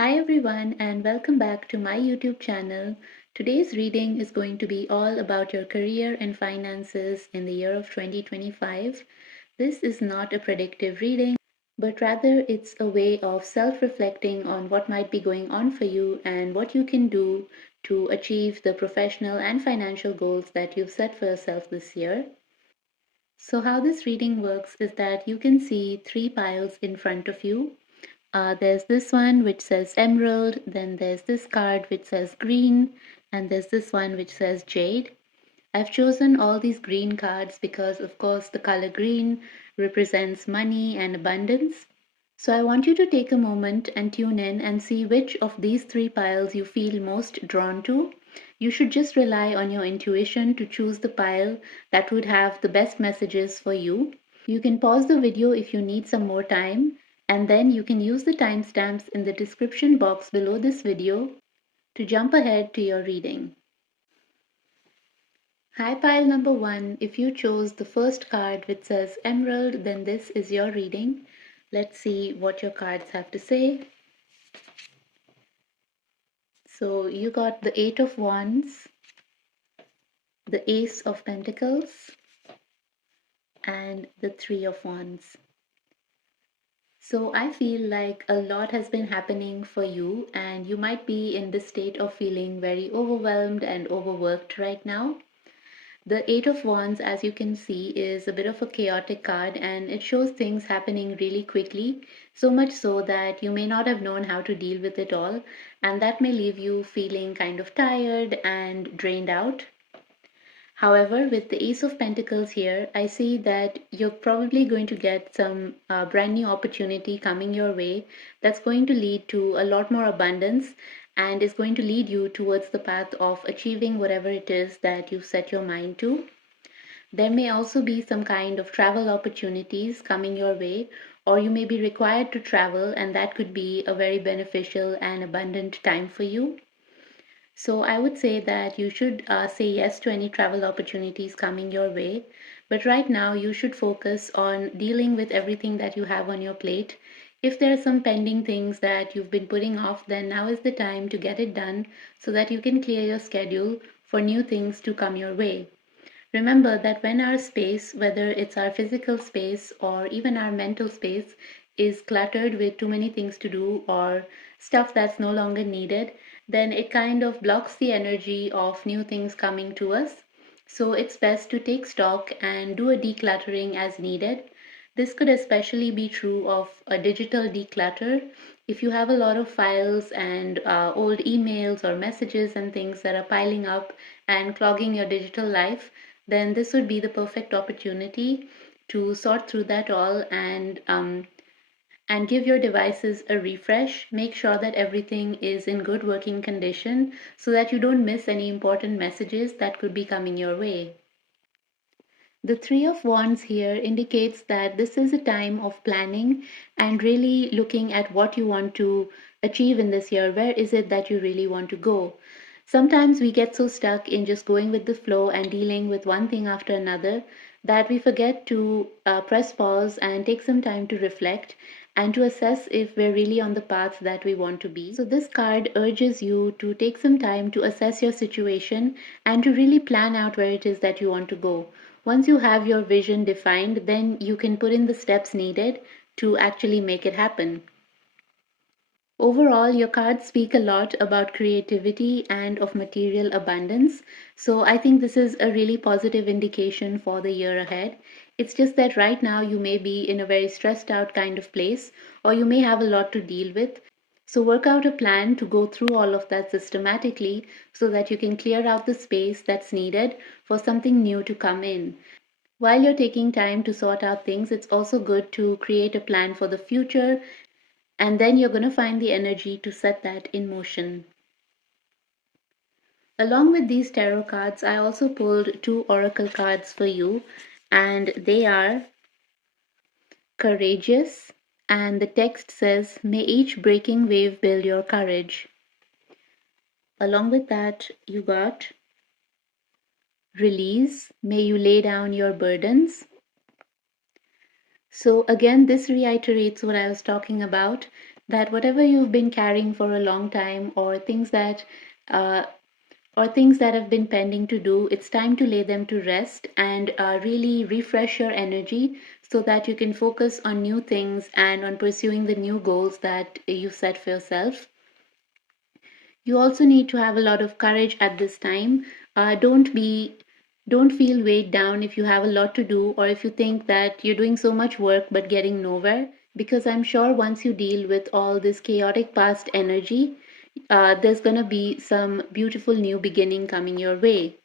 Hi everyone and welcome back to my YouTube channel. Today's reading is going to be all about your career and finances in the year of 2025. This is not a predictive reading, but rather it's a way of self-reflecting on what might be going on for you and what you can do to achieve the professional and financial goals that you've set for yourself this year. So how this reading works is that you can see three piles in front of you. There's this one which says emerald, then there's this card which says green, and there's this one which says jade. I've chosen all these green cards because, of course, the color green represents money and abundance. So I want you to take a moment and tune in and see which of these three piles you feel most drawn to. You should just rely on your intuition to choose the pile that would have the best messages for you. You can pause the video if you need some more time, and then you can use the timestamps in the description box below this video to jump ahead to your reading. Hi pile number 1, if you chose the first card which says Emerald, then this is your reading. Let's see what your cards have to say. So you got the Eight of Wands, the Ace of Pentacles, and the Three of Wands. So I feel like a lot has been happening for you and you might be in this state of feeling very overwhelmed and overworked right now. The Eight of Wands, as you can see, is a bit of a chaotic card and it shows things happening really quickly, so much so that you may not have known how to deal with it all, and that may leave you feeling kind of tired and drained out. However, with the Ace of Pentacles here, I see that you're probably going to get some brand new opportunity coming your way that's going to lead to a lot more abundance and is going to lead you towards the path of achieving whatever it is that you set your mind to. There may also be some kind of travel opportunities coming your way, or you may be required to travel, and that could be a very beneficial and abundant time for you. So I would say that you should say yes to any travel opportunities coming your way. But right now, you should focus on dealing with everything that you have on your plate. If there are some pending things that you've been putting off, then now is the time to get it done so that you can clear your schedule for new things to come your way. Remember that when our space, whether it's our physical space or even our mental space, is cluttered with too many things to do or stuff that's no longer needed, then it kind of blocks the energy of new things coming to us. So it's best to take stock and do a decluttering as needed. This could especially be true of a digital declutter. If you have a lot of files and old emails or messages and things that are piling up and clogging your digital life, then this would be the perfect opportunity to sort through that all and give your devices a refresh. Make sure that everything is in good working condition so that you don't miss any important messages that could be coming your way. The Three of Wands here indicates that this is a time of planning and really looking at what you want to achieve in this year. Where is it that you really want to go? Sometimes we get so stuck in just going with the flow and dealing with one thing after another that we forget to press pause and take some time to reflect and to assess if we're really on the path that we want to be. So, this card urges you to take some time to assess your situation and to really plan out where it is that you want to go. Once you have your vision defined, then you can put in the steps needed to actually make it happen. Overall, your cards speak a lot about creativity and of material abundance. So I think this is a really positive indication for the year ahead. It's just that right now you may be in a very stressed out kind of place, or you may have a lot to deal with. So work out a plan to go through all of that systematically so that you can clear out the space that's needed for something new to come in. While you're taking time to sort out things, it's also good to create a plan for the future, and then you're going to find the energy to set that in motion. Along with these tarot cards, I also pulled two oracle cards for you, and they are courageous, and the text says, "May each breaking wave build your courage." Along with that, you got release, may you lay down your burdens. So again, this reiterates what I was talking about, that whatever you've been carrying for a long time, uh, or things that have been pending to do, it's time to lay them to rest and really refresh your energy so that you can focus on new things and on pursuing the new goals that you set for yourself. You also need to have a lot of courage at this time. Don't feel weighed down if you have a lot to do or if you think that you're doing so much work but getting nowhere, because I'm sure once you deal with all this chaotic past energy, there's going to be some beautiful new beginning coming your way.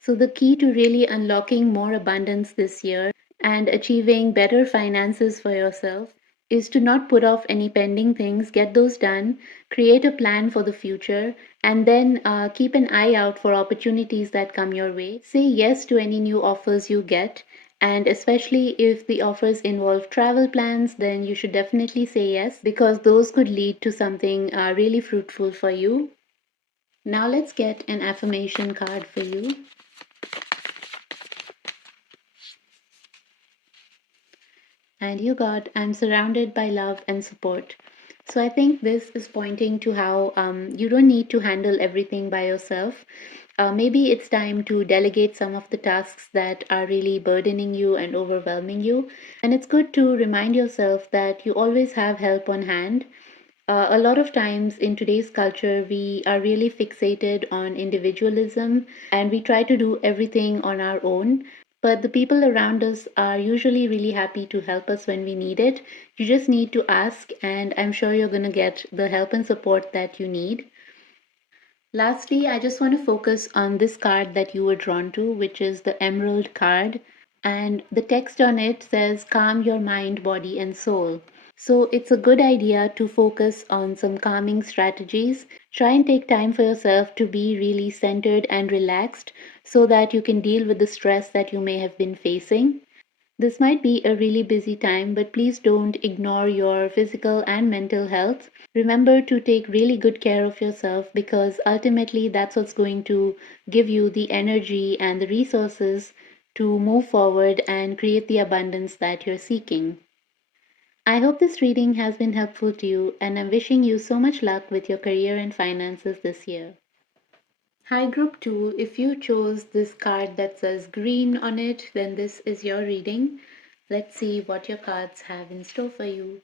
So, the key to really unlocking more abundance this year and achieving better finances for yourself is to not put off any pending things, get those done, create a plan for the future, and then keep an eye out for opportunities that come your way. Say yes to any new offers you get. And especially if the offers involve travel plans, then you should definitely say yes because those could lead to something really fruitful for you. Now, let's get an affirmation card for you. And you got, I'm surrounded by love and support. So I think this is pointing to how you don't need to handle everything by yourself. Maybe it's time to delegate some of the tasks that are really burdening you and overwhelming you. And it's good to remind yourself that you always have help on hand. A lot of times in today's culture, we are really fixated on individualism and we try to do everything on our own. But the people around us are usually really happy to help us when we need it. You just need to ask, and I'm sure you're going to get the help and support that you need. Lastly, I just want to focus on this card that you were drawn to, which is the Emerald card. And the text on it says, Calm your mind, body, and soul. So it's a good idea to focus on some calming strategies. Try and take time for yourself to be really centered and relaxed so that you can deal with the stress that you may have been facing. This might be a really busy time, but please don't ignore your physical and mental health. Remember to take really good care of yourself because ultimately that's what's going to give you the energy and the resources to move forward and create the abundance that you're seeking. I hope this reading has been helpful to you, and I'm wishing you so much luck with your career and finances this year. Hi, Group 2. If you chose this card that says green on it, then this is your reading. Let's see what your cards have in store for you.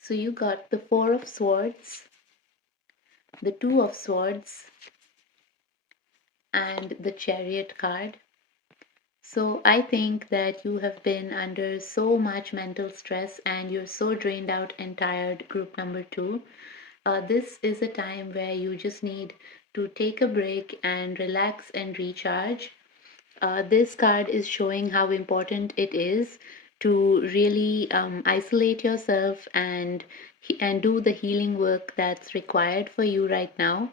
So, you got the Four of Swords, the Two of Swords, and the Chariot card. So, I think that you have been under so much mental stress and you're so drained out and tired, Group number 2. This is a time where you just need to take a break and relax and recharge. This card is showing how important it is to really isolate yourself and do the healing work that's required for you right now.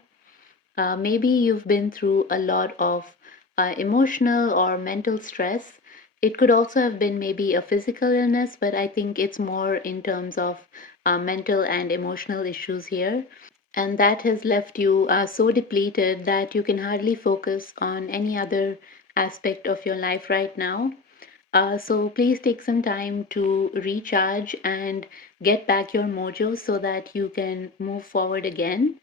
Maybe you've been through a lot of emotional or mental stress. It could also have been maybe a physical illness, but I think it's more in terms of mental and emotional issues here. And that has left you so depleted that you can hardly focus on any other aspect of your life right now. So please take some time to recharge and get back your mojo so that you can move forward again.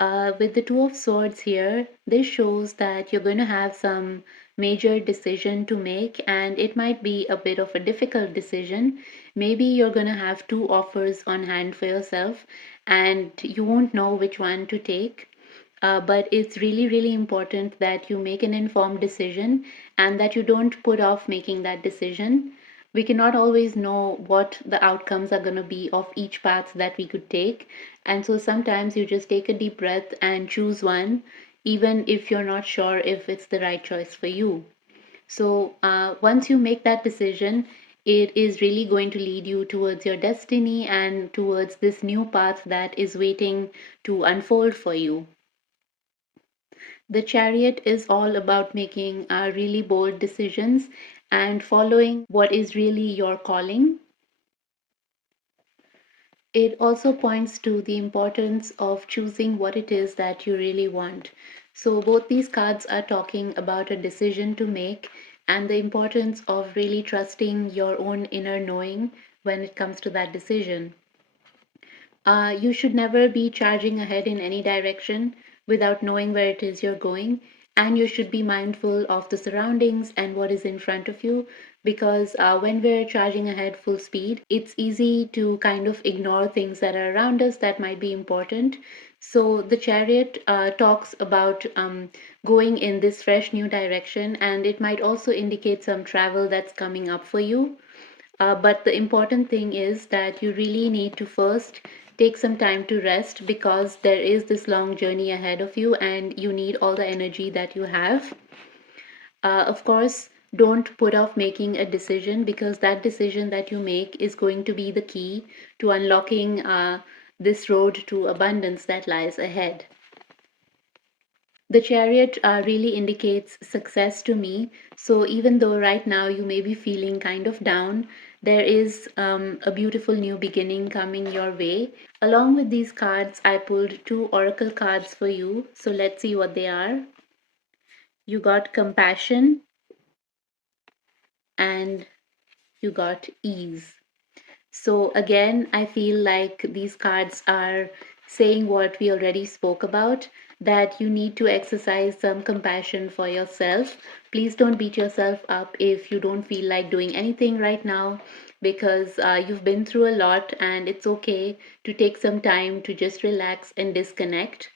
With the Two of Swords here, this shows that you're going to have some major decision to make, and it might be a bit of a difficult decision. Maybe you're going to have two offers on hand for yourself, and you won't know which one to take. But it's really, really important that you make an informed decision and that you don't put off making that decision. We cannot always know what the outcomes are going to be of each path that we could take. And so sometimes you just take a deep breath and choose one, even if you're not sure if it's the right choice for you. So once you make that decision, it is really going to lead you towards your destiny and towards this new path that is waiting to unfold for you. The chariot is all about making really bold decisions and following what is really your calling. It also points to the importance of choosing what it is that you really want. So, both these cards are talking about a decision to make and the importance of really trusting your own inner knowing when it comes to that decision. You should never be charging ahead in any direction without knowing where it is you're going. And you should be mindful of the surroundings and what is in front of you because when we're charging ahead full speed, it's easy to kind of ignore things that are around us that might be important. So the chariot talks about going in this fresh new direction, and it might also indicate some travel that's coming up for you. But the important thing is that you really need to first take some time to rest because there is this long journey ahead of you and you need all the energy that you have. Of course, don't put off making a decision because that decision that you make is going to be the key to unlocking this road to abundance that lies ahead. The chariot really indicates success to me. So even though right now you may be feeling kind of down, there is a beautiful new beginning coming your way. Along with these cards, I pulled two oracle cards for you. So let's see what they are. You got compassion and you got ease. So again, I feel like these cards are saying what we already spoke about, that you need to exercise some compassion for yourself. Please don't beat yourself up if you don't feel like doing anything right now because you've been through a lot and it's okay to take some time to just relax and disconnect.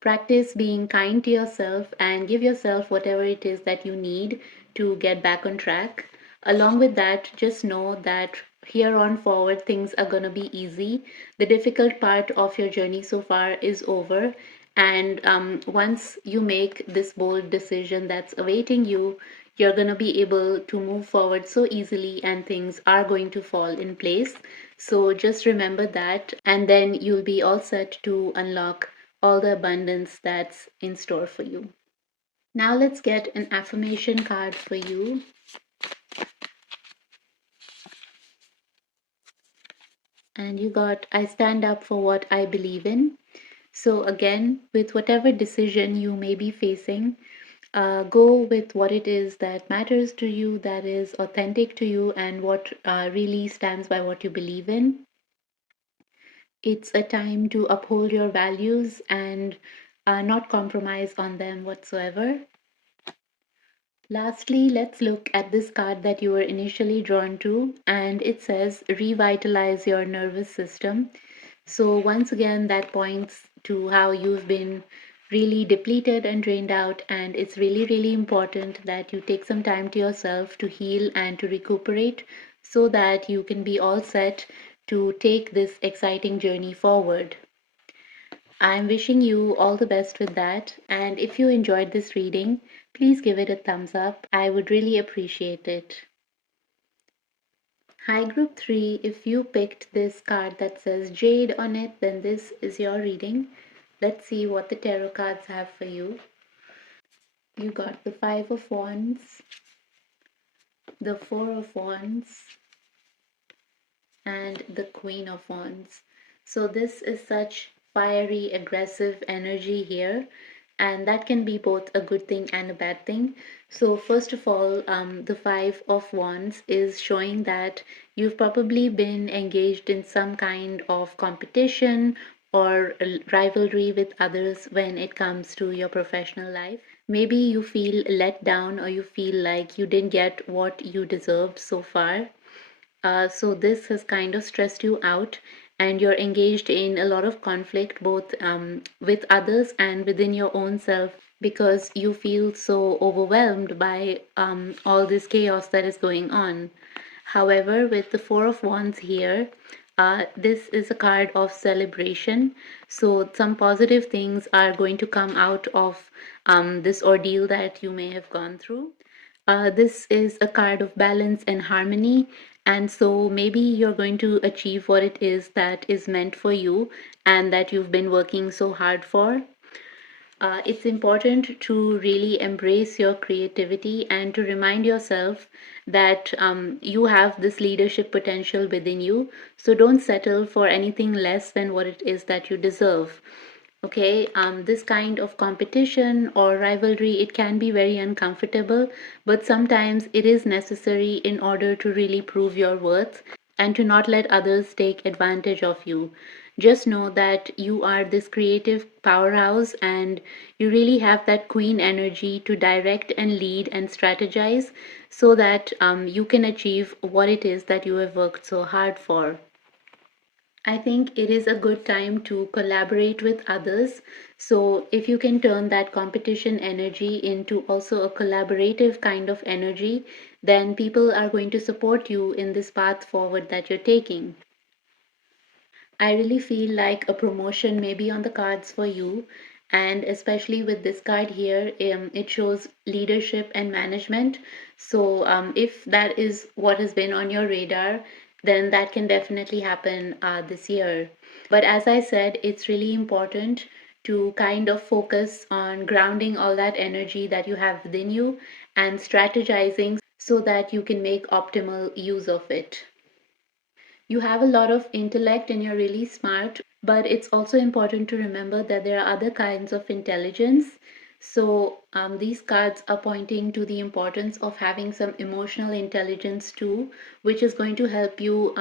Practice being kind to yourself and give yourself whatever it is that you need to get back on track. Along with that, just know that here on forward, things are going to be easy. The difficult part of your journey so far is over. And once you make this bold decision that's awaiting you, you're going to be able to move forward so easily and things are going to fall in place. So just remember that, and then you'll be all set to unlock all the abundance that's in store for you. Now let's get an affirmation card for you. And you got, I stand up for what I believe in. So, again, with whatever decision you may be facing, go with what it is that matters to you, that is authentic to you, and what really stands by what you believe in. It's a time to uphold your values and not compromise on them whatsoever. Lastly, let's look at this card that you were initially drawn to, and it says revitalize your nervous system. So, once again, that points to how you've been really depleted and drained out, and it's really, really important that you take some time to yourself to heal and to recuperate so that you can be all set to take this exciting journey forward. I'm wishing you all the best with that. And if you enjoyed this reading, please give it a thumbs up. I would really appreciate it. Hi, Group 3. If you picked this card that says Jade on it, then this is your reading. Let's see what the tarot cards have for you. You got the Five of Wands, the Four of Wands, and the Queen of Wands. So this is such fiery, aggressive energy here, and that can be both a good thing and a bad thing. So first of all, the Five of Wands is showing that you've probably been engaged in some kind of competition or rivalry with others when it comes to your professional life. Maybe you feel let down or you feel like you didn't get what you deserved so far. So this has kind of stressed you out, and you're engaged in a lot of conflict, both with others and within your own self, because you feel so overwhelmed by all this chaos that is going on. However, with the Four of Wands here, this is a card of celebration. So some positive things are going to come out of this ordeal that you may have gone through. This is a card of balance and harmony. And so maybe you're going to achieve what it is that is meant for you and that you've been working so hard for. It's important to really embrace your creativity and to remind yourself that you have this leadership potential within you. So don't settle for anything less than what it is that you deserve. Okay, this kind of competition or rivalry, it can be very uncomfortable, but sometimes it is necessary in order to really prove your worth and to not let others take advantage of you. just know that you are this creative powerhouse and you really have that queen energy to direct and lead and strategize so that you can achieve what it is that you have worked so hard for. I think it is a good time to collaborate with others. So, if you can turn that competition energy into also a collaborative kind of energy, then people are going to support you in this path forward that you're taking. I really feel like a promotion may be on the cards for you. And especially with this card here, it shows leadership and management. So, if that is what has been on your radar, then that can definitely happen this year. But as I said, it's really important to kind of focus on grounding all that energy that you have within you and strategizing so that you can make optimal use of it. You have a lot of intellect and you're really smart, but it's also important to remember that there are other kinds of intelligence. So, these cards are pointing to the importance of having some emotional intelligence too, which is going to help you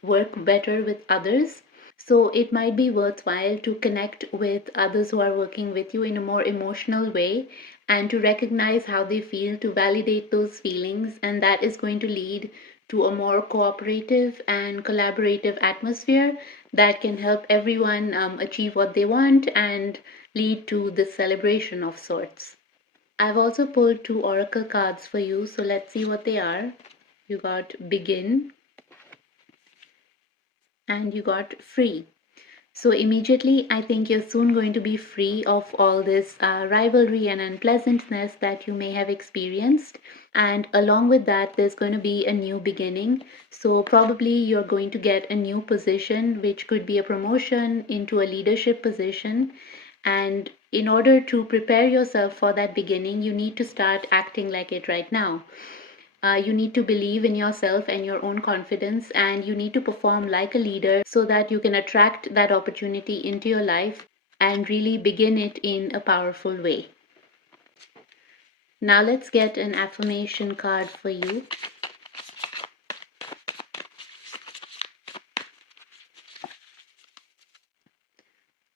work better with others. So, it might be worthwhile to connect with others who are working with you in a more emotional way and to recognize how they feel, to validate those feelings, and that is going to lead to a more cooperative and collaborative atmosphere that can help everyone achieve what they want and lead to the celebration of sorts. I've also pulled two oracle cards for you, so let's see what they are. You got begin and you got free. So immediately, I think you're soon going to be free of all this rivalry and unpleasantness that you may have experienced. And along with that, there's going to be a new beginning. So probably you're going to get a new position, which could be a promotion into a leadership position. And in order to prepare yourself for that beginning, you need to start acting like it right now. You need to believe in yourself and your own confidence, and you need to perform like a leader so that you can attract that opportunity into your life and really begin it in a powerful way. Now, let's get an affirmation card for you.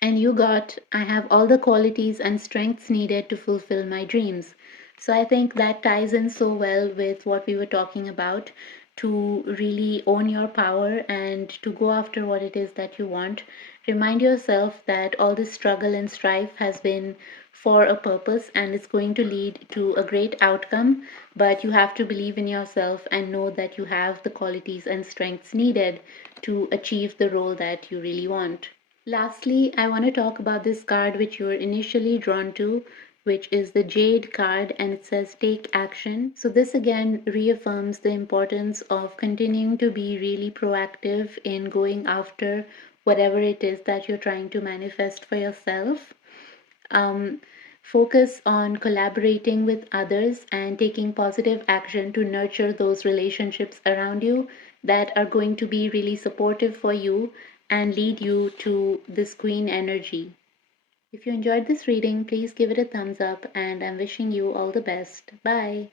And you got, I have all the qualities and strengths needed to fulfill my dreams. So I think that ties in so well with what we were talking about, to really own your power and to go after what it is that you want. Remind yourself that all this struggle and strife has been for a purpose and it's going to lead to a great outcome. But you have to believe in yourself and know that you have the qualities and strengths needed to achieve the role that you really want. Lastly, I want to talk about this card which you were initially drawn to, which is the Jade card, and it says take action. So, this again reaffirms the importance of continuing to be really proactive in going after whatever it is that you're trying to manifest for yourself. Um, Focus on collaborating with others and taking positive action to nurture those relationships around you that are going to be really supportive for you and lead you to this queen energy. If you enjoyed this reading, please give it a thumbs up and I'm wishing you all the best. Bye.